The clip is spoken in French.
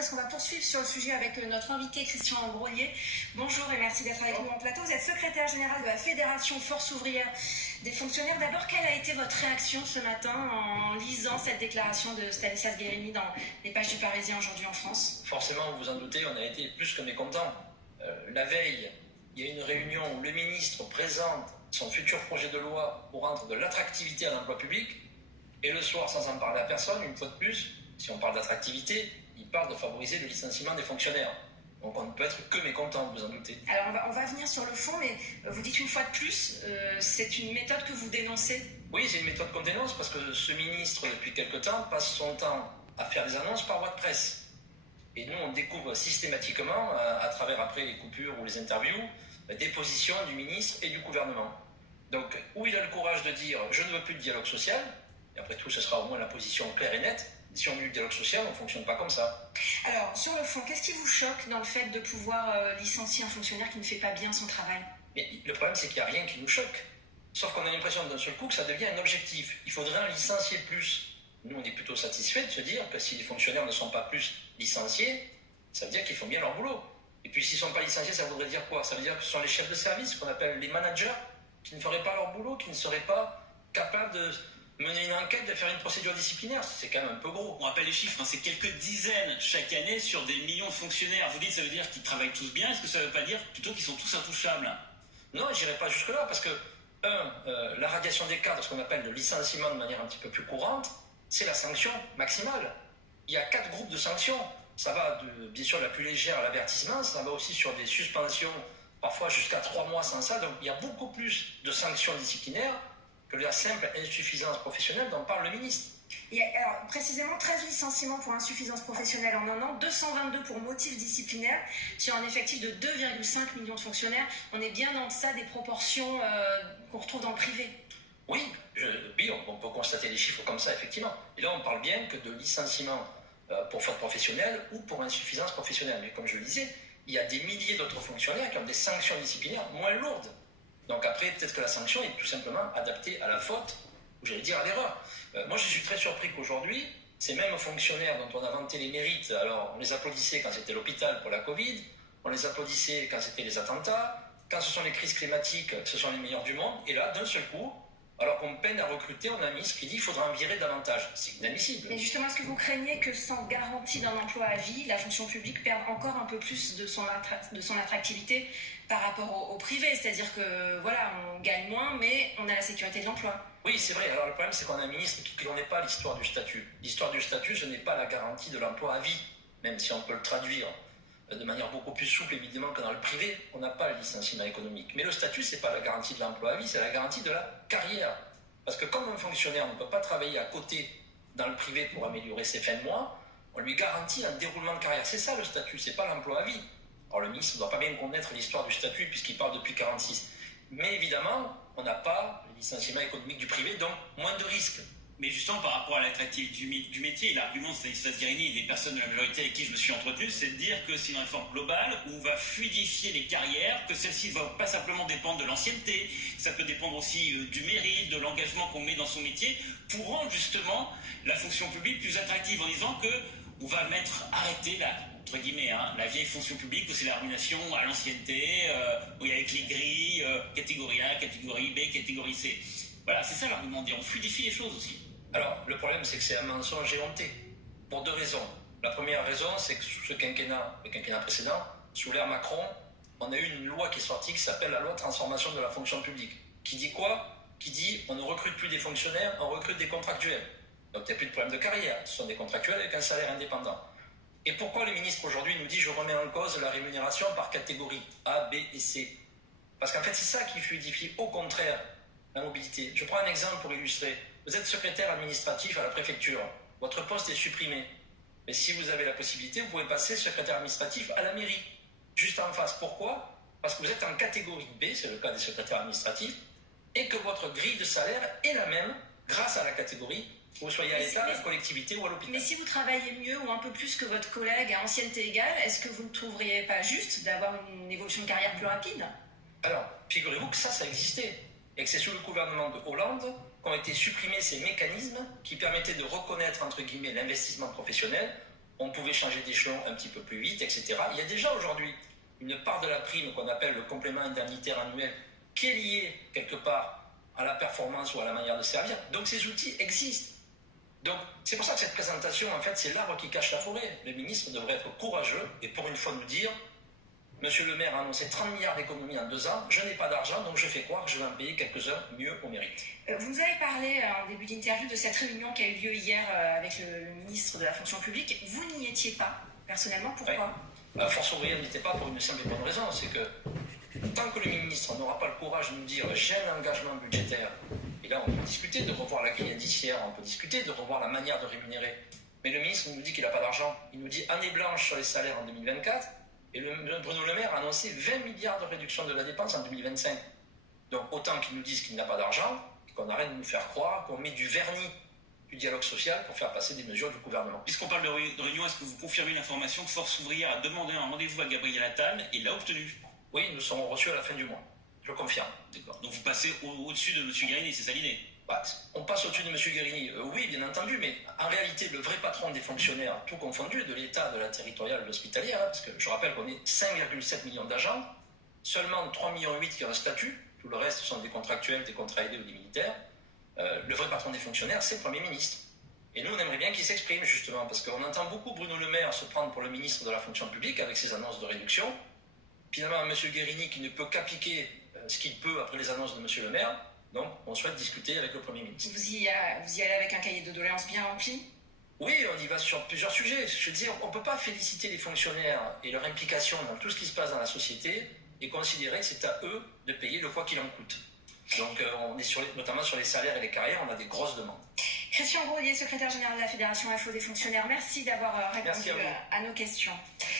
parce qu'on va poursuivre sur le sujet avec notre invité Christian Grolier. Bonjour et merci d'être avec nous en plateau. Vous êtes secrétaire général de la Fédération Force ouvrière des fonctionnaires. D'abord, quelle a été votre réaction ce matin en lisant cette déclaration de Stanislas Guerini dans les pages du Parisien aujourd'hui en France? Forcément, vous vous en doutez, on a été plus que mécontents. La veille, il y a une réunion où le ministre présente son futur projet de loi pour rendre de l'attractivité à l'emploi public. Et le soir, sans en parler à personne, une fois de plus, si on parle d'attractivité, il parle de favoriser le licenciement des fonctionnaires. Donc on ne peut être que mécontent, vous en doutez. Alors on va venir sur le fond, mais vous dites une fois de plus, c'est une méthode que vous dénoncez? Oui, c'est une méthode qu'on dénonce parce que ce ministre, depuis quelque temps, passe son temps à faire des annonces par voie de presse. Et nous, on découvre systématiquement, à travers après les coupures ou les interviews, des positions du ministre et du gouvernement. Donc, où il a le courage de dire « je ne veux plus de dialogue social », et après tout, ce sera au moins la position claire et nette. Si on veut du dialogue social, on ne fonctionne pas comme ça. Alors, sur le fond, qu'est-ce qui vous choque dans le fait de pouvoir licencier un fonctionnaire qui ne fait pas bien son travail? Mais le problème, c'est qu'il n'y a rien qui nous choque. Sauf qu'on a l'impression d'un seul coup que ça devient un objectif. Il faudrait en licencier plus. Nous, on est plutôt satisfaits de se dire que si les fonctionnaires ne sont pas plus licenciés, ça veut dire qu'ils font bien leur boulot. Et puis, s'ils ne sont pas licenciés, ça voudrait dire quoi? Ça veut dire que ce sont les chefs de service, qu'on appelle les managers, qui ne feraient pas leur boulot, qui ne seraient pas capables de mener une enquête, de faire une procédure disciplinaire. C'est quand même un peu gros. On rappelle les chiffres, c'est quelques dizaines chaque année sur des millions de fonctionnaires. Vous dites ça veut dire qu'ils travaillent tous bien, est-ce que ça ne veut pas dire plutôt qu'ils sont tous intouchables? Non, je n'irai pas jusque-là, parce que, la radiation des cadres, ce qu'on appelle le licenciement de manière un petit peu plus courante, c'est la sanction maximale. Il y a 4 groupes de sanctions. Ça va bien sûr de la plus légère à l'avertissement, ça va aussi sur des suspensions, parfois jusqu'à 3 mois sans ça. Donc il y a beaucoup plus de sanctions disciplinaires que la simple insuffisance professionnelle dont parle le ministre. Alors, précisément, 13 licenciements pour insuffisance professionnelle en un an, 222 pour motif disciplinaire, sur un effectif de 2,5 millions de fonctionnaires. On est bien en deçà des proportions qu'on retrouve dans le privé. Oui, on peut constater des chiffres comme ça, effectivement. Et là, on parle bien que de licenciements pour faute professionnelle ou pour insuffisance professionnelle. Mais comme je le disais, il y a des milliers d'autres fonctionnaires qui ont des sanctions disciplinaires moins lourdes. Donc après, peut-être que la sanction est tout simplement adaptée à la faute, ou j'allais dire à l'erreur. Moi, je suis très surpris qu'aujourd'hui, ces mêmes fonctionnaires dont on a vanté les mérites, alors on les applaudissait quand c'était l'hôpital pour la Covid, on les applaudissait quand c'était les attentats, quand ce sont les crises climatiques, ce sont les meilleurs du monde, et là, d'un seul coup, alors qu'on peine à recruter, on a un ministre qui dit qu'il faudra en virer davantage. C'est inadmissible. Mais justement, est-ce que vous craignez que sans garantie d'un emploi à vie, la fonction publique perde encore un peu plus de son attractivité par rapport au privé? C'est-à-dire que, voilà, on gagne moins, mais on a la sécurité de l'emploi. Oui, c'est vrai. Alors le problème, c'est qu'on a un ministre qui ne connaît pas l'histoire du statut. L'histoire du statut, ce n'est pas la garantie de l'emploi à vie, même si on peut le traduire de manière beaucoup plus souple, évidemment, que dans le privé, on n'a pas le licenciement économique. Mais le statut, ce n'est pas la garantie de l'emploi à vie, c'est la garantie de la carrière. Parce que comme un fonctionnaire ne peut pas travailler à côté dans le privé pour améliorer ses fins de mois, on lui garantit un déroulement de carrière. C'est ça le statut, c'est pas l'emploi à vie. Alors le ministre ne doit pas bien connaître l'histoire du statut puisqu'il parle depuis 1946. Mais évidemment, on n'a pas le licenciement économique du privé, donc moins de risques. Mais justement, par rapport à l'attractivité du métier, l'argument de Stanislas Guerini et des personnes de la majorité avec qui je me suis entretenu, c'est de dire que c'est une réforme globale où on va fluidifier les carrières, que celle-ci ne va pas simplement dépendre de l'ancienneté, ça peut dépendre aussi du mérite, de l'engagement qu'on met dans son métier, pour rendre justement la fonction publique plus attractive en disant qu'on va arrêter entre guillemets, la vieille fonction publique où c'est la ruination à l'ancienneté, où il y a avec les grilles, catégorie A, catégorie B, catégorie C. Voilà, c'est ça l'argument de dire, on fluidifie les choses aussi. Alors, le problème, c'est que c'est un mensonge éhonté, pour 2 raisons. La première raison, c'est que sous le quinquennat précédent, sous l'ère Macron, on a eu une loi qui est sortie qui s'appelle la loi de transformation de la fonction publique. Qui dit quoi? Qui dit on ne recrute plus des fonctionnaires, on recrute des contractuels. Donc il n'y a plus de problème de carrière, ce sont des contractuels avec un salaire indépendant. Et pourquoi le ministre aujourd'hui nous dit je remets en cause la rémunération par catégorie A, B et C? Parce qu'en fait, c'est ça qui fluidifie au contraire la mobilité. Je prends un exemple pour illustrer. Vous êtes secrétaire administratif à la préfecture. Votre poste est supprimé. Mais si vous avez la possibilité, vous pouvez passer secrétaire administratif à la mairie, juste en face. Pourquoi? Parce que vous êtes en catégorie B, c'est le cas des secrétaires administratifs, et que votre grille de salaire est la même grâce à la catégorie, que vous soyez à l'État, à la collectivité ou à l'hôpital. Mais si vous travaillez mieux ou un peu plus que votre collègue à ancienneté égale, est-ce que vous ne trouveriez pas juste d'avoir une évolution de carrière plus rapide? Alors, figurez-vous que ça existait. Et que c'est sous le gouvernement de Hollande qu'ont été supprimés ces mécanismes qui permettaient de reconnaître, entre guillemets, l'investissement professionnel on pouvait changer d'échelon un petit peu plus vite, etc. Il y a déjà aujourd'hui une part de la prime qu'on appelle le complément indemnitaire annuel qui est lié quelque part à la performance ou à la manière de servir. Donc ces outils existent. Donc c'est pour ça que cette présentation, en fait, c'est l'arbre qui cache la forêt. Le ministre devrait être courageux et pour une fois nous dire: Monsieur le maire a annoncé 30 milliards d'économies en 2 ans, je n'ai pas d'argent, donc je fais croire que je vais en payer quelques-uns mieux au mérite. Vous nous avez parlé en début d'interview de cette réunion qui a eu lieu hier avec le ministre de la fonction publique. Vous n'y étiez pas, personnellement, pourquoi? Force ouvrière n'y était pas pour une simple et bonne raison, c'est que tant que le ministre n'aura pas le courage de nous dire j'ai un engagement budgétaire, et là on peut discuter de revoir la grille indiciaire, on peut discuter de revoir la manière de rémunérer, mais le ministre nous dit qu'il n'a pas d'argent, il nous dit année blanche sur les salaires en 2024, et Bruno Le Maire a annoncé 20 milliards de réduction de la dépense en 2025. Donc autant qu'ils nous disent qu'il n'a pas d'argent, qu'on arrête de nous faire croire qu'on met du vernis du dialogue social pour faire passer des mesures du gouvernement. Puisqu'on parle de réunion, est-ce que vous confirmez l'information que Force ouvrière a demandé un rendez-vous à Gabriel Attal et l'a obtenu? Oui, nous serons reçus à la fin du mois. Je confirme. D'accord. Donc vous passez au-dessus de M. Guérini, c'est ça l'idée? On passe au-dessus de M. Guérini, oui, bien entendu, mais en réalité, le vrai patron des fonctionnaires, tout confondu, de l'État, de la territoriale, de l'hospitalière, parce que je rappelle qu'on est 5,7 millions d'agents, seulement 3,8 millions qui ont un statut, tout le reste sont des contractuels, des contrats aidés ou des militaires. Le vrai patron des fonctionnaires, c'est le Premier ministre. Et nous, on aimerait bien qu'il s'exprime, justement, parce qu'on entend beaucoup Bruno Le Maire se prendre pour le ministre de la fonction publique avec ses annonces de réduction. Finalement, M. Guérini qui ne peut qu'appliquer ce qu'il peut après les annonces de M. Le Maire. Donc, on souhaite discuter avec le Premier ministre. Vous y allez avec un cahier de doléances bien rempli? Oui, on y va sur plusieurs sujets. Je veux dire, on ne peut pas féliciter les fonctionnaires et leur implication dans tout ce qui se passe dans la société et considérer que c'est à eux de payer le quoi qu'il en coûte. Donc, on est notamment sur les salaires et les carrières, on a des grosses demandes. Christian Grolier, secrétaire général de la Fédération FO des fonctionnaires, merci d'avoir répondu à nos questions.